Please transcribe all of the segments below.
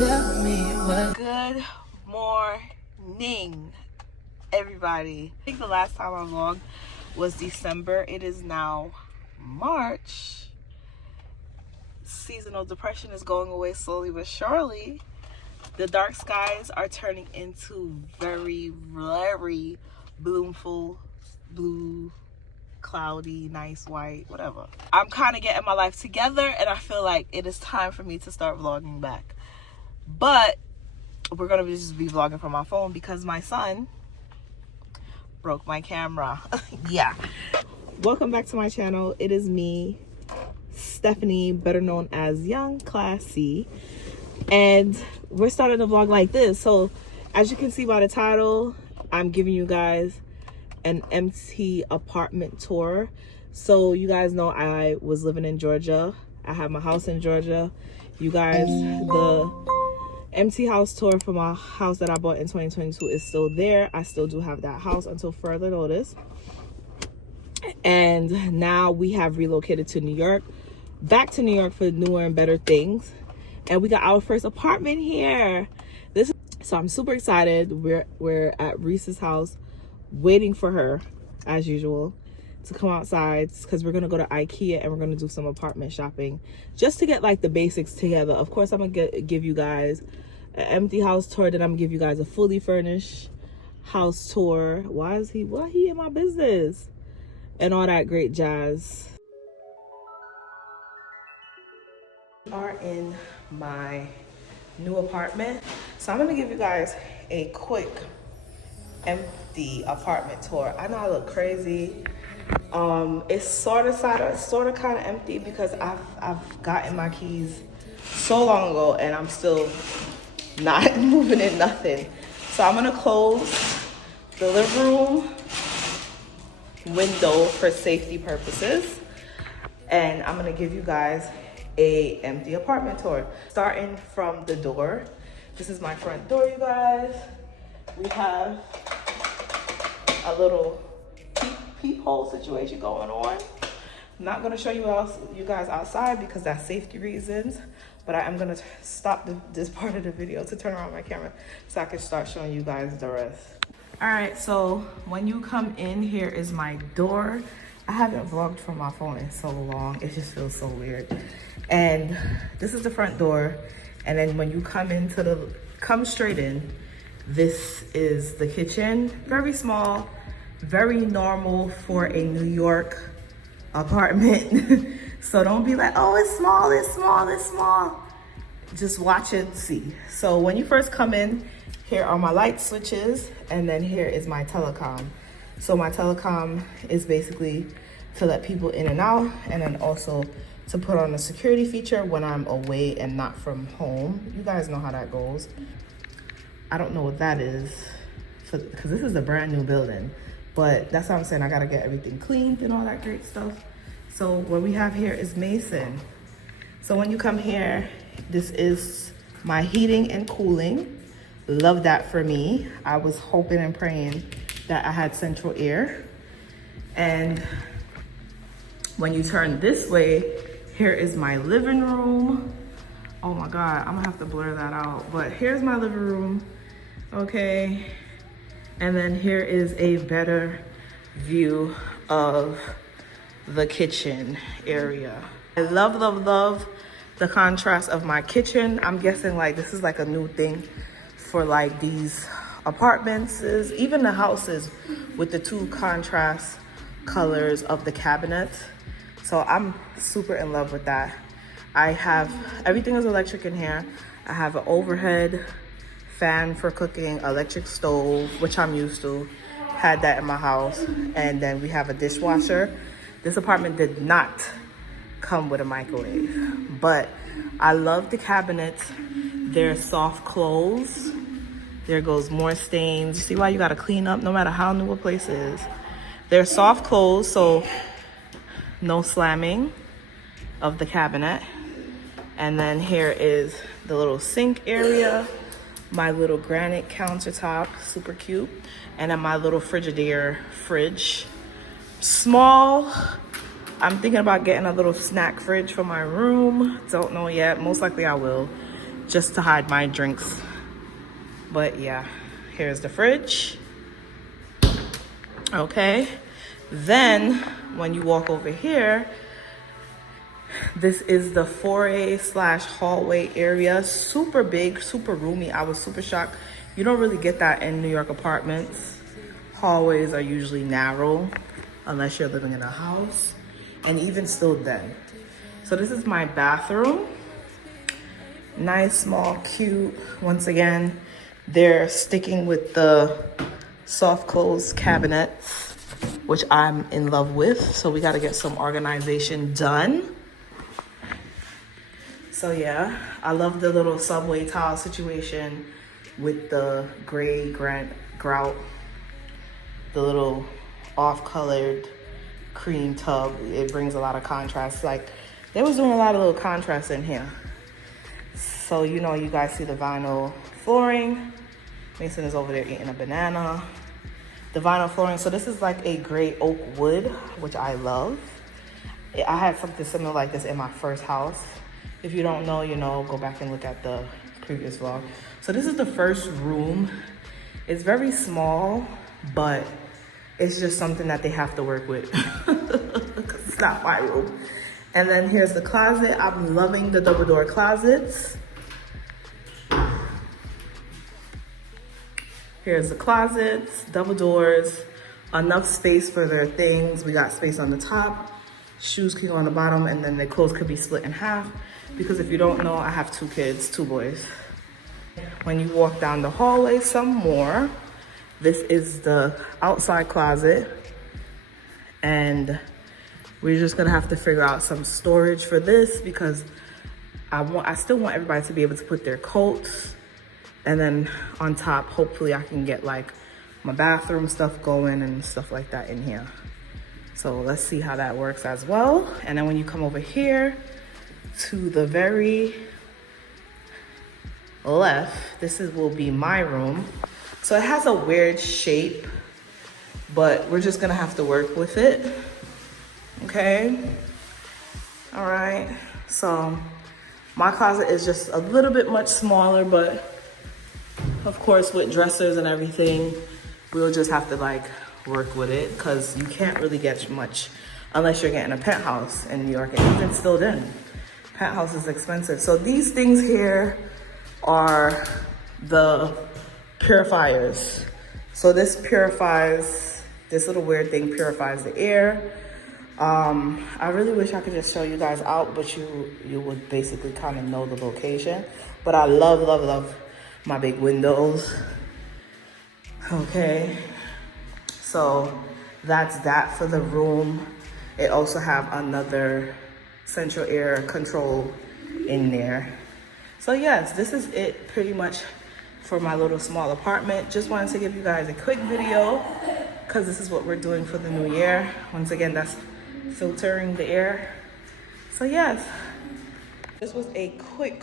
Tell me what. Good morning, everybody. I think the last time I vlogged was December. It is now March. Seasonal depression is going away slowly but surely. The dark skies are turning into very, very bloomful blue, cloudy, nice white, whatever. I'm kind of getting my life together and I feel like it is time for me to start vlogging back. But we're gonna just be vlogging from my phone because my son broke my camera. Yeah. Welcome back to my channel. It is me, Stephanie, better known as Young Classy, and we're starting the vlog like this. So as you can see by the title, I'm giving you guys an empty apartment tour. So you guys know I was living in Georgia. I have my house in Georgia. You guys, the empty house tour for my house that I bought in 2022 is still there. I still do have that house until further notice. And now we have relocated to New York, back to New York for newer and better things. And we got our first apartment here. So I'm super excited. We're at Reese's house waiting for her, as usual, to come outside because we're gonna go to IKEA and we're gonna do some apartment shopping just to get like the basics together. Of course, I'm gonna give you guys an empty house tour, then I'm gonna give you guys a fully furnished house tour. Why he in my business and all that great jazz. We are in my new apartment, so I'm gonna give you guys a quick empty apartment tour. I know I look crazy. It's sort of kind of empty because I've gotten my keys so long ago and I'm still not moving in nothing. So I'm gonna close the living room window for safety purposes, and I'm gonna give you guys a empty apartment tour. Starting from the door. This is my front door, you guys. We have a little peephole situation going on. I'm not gonna show you guys outside because that's safety reasons, but I am gonna stop this part of the video to turn around my camera so I can start showing you guys the rest. All right, so when you come in, here is my door. I haven't vlogged from my phone in so long. It just feels so weird. And this is the front door. And then when you come straight in, this is the kitchen. Very small, very normal for a New York apartment. So don't be like, oh, it's small, it's small, it's small. Just watch it, see. So when you first come in, here are my light switches, and then here is my telecom. So my telecom is basically to let people in and out, and then also to put on a security feature when I'm away and not from home. You guys know how that goes. I don't know what that is, because this is a brand new building, but that's what I'm saying. I gotta get everything cleaned and all that great stuff. So what we have here is Mason. So when you come here, this is my heating and cooling. Love that for me. I was hoping and praying that I had central air. And when you turn this way, here is my living room. Oh my God, I'm gonna have to blur that out. But here's my living room, okay? And then here is a better view of the kitchen area. I love, love, love the contrast of my kitchen. I'm guessing like this is like a new thing for like these apartments, even the houses with the two contrast colors of the cabinets. So I'm super in love with that. I have, everything is electric in here. I have an overhead fan for cooking, electric stove, which I'm used to, had that in my house. And then we have a dishwasher. This apartment did not come with a microwave, but I love the cabinets. They're soft close. There goes more stains. You see why you gotta clean up no matter how new a place is. They're soft close, so no slamming of the cabinet. And then here is the little sink area, my little granite countertop, super cute. And then my little Frigidaire fridge. Small. I'm thinking about getting a little snack fridge for my room. Don't know yet. Most likely I will. just to hide my drinks. But yeah, here's the fridge. Okay, then when you walk over here, this is the foyer/hallway area. Super big, super roomy. I was super shocked. You don't really get that in New York apartments. Hallways are usually narrow unless you're living in a house, and even still then. So this is my bathroom. Nice, small, cute. Once again, they're sticking with the soft close cabinets, which I'm in love with. So we got to get some organization done. So yeah, I love the little subway tile situation with the gray grout, the little off-colored cream tub. It brings a lot of contrast. Like, they was doing a lot of little contrast in here. So, you know, you guys see the vinyl flooring. Mason is over there eating a banana. The vinyl flooring. So this is like a gray oak wood, which I love. I had something similar like this in my first house. If you don't know, you know, go back and look at the previous vlog. So this is the first room. It's very small, but it's just something that they have to work with. It's not my room. And then here's the closet. I'm loving the double door closets. Here's the closets, double doors, enough space for their things. We got space on the top, shoes can go on the bottom, and then the clothes could be split in half. Because if you don't know, I have 2 kids, 2 boys. When you walk down the hallway some more, this is the outside closet. And we're just gonna have to figure out some storage for this because I still want everybody to be able to put their coats. And then on top, hopefully I can get like my bathroom stuff going and stuff like that in here. So let's see how that works as well. And then when you come over here to the very left, will be my room. So it has a weird shape, but we're just gonna have to work with it. Okay, all right. So my closet is just a little bit much smaller, but of course with dressers and everything, we'll just have to like work with it because you can't really get much unless you're getting a penthouse in New York, and even still then, penthouse is expensive. So these things here are the purifiers. So this purifies, this little weird thing purifies the air. I really wish I could just show you guys out, but you would basically kind of know the location. But I love my big windows. Okay, so that's that for the room. It also have another central air control in there. So yes, this is it pretty much for my little small apartment. Just wanted to give you guys a quick video because this is what we're doing for the new year. Once again, that's filtering the air. So yes, this was a quick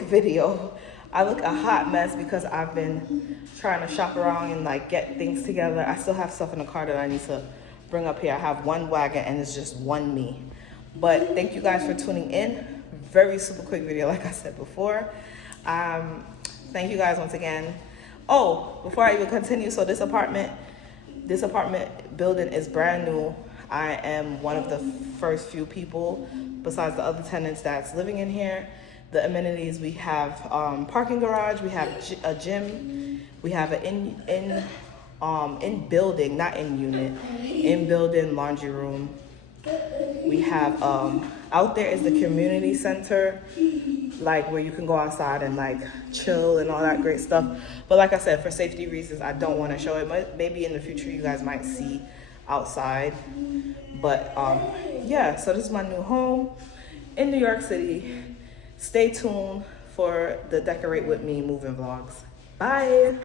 video. I look a hot mess because I've been trying to shop around and like get things together. I still have stuff in the car that I need to bring up here. I have one wagon and it's just one me. But thank you guys for tuning in. Very super quick video, like I said before. Thank you guys once again. Oh, before I even continue, so this apartment building is brand new. I am one of the first few people besides the other tenants that's living in here. The amenities, we have parking garage, we have a gym, we have an in building, not in unit, in building laundry room. We have out there is the community center, like where you can go outside and like chill and all that great stuff. But like I said, for safety reasons, I don't want to show it. But maybe in the future you guys might see outside. But yeah, so this is my new home in New York City. Stay tuned for the Decorate With Me moving vlogs. Bye.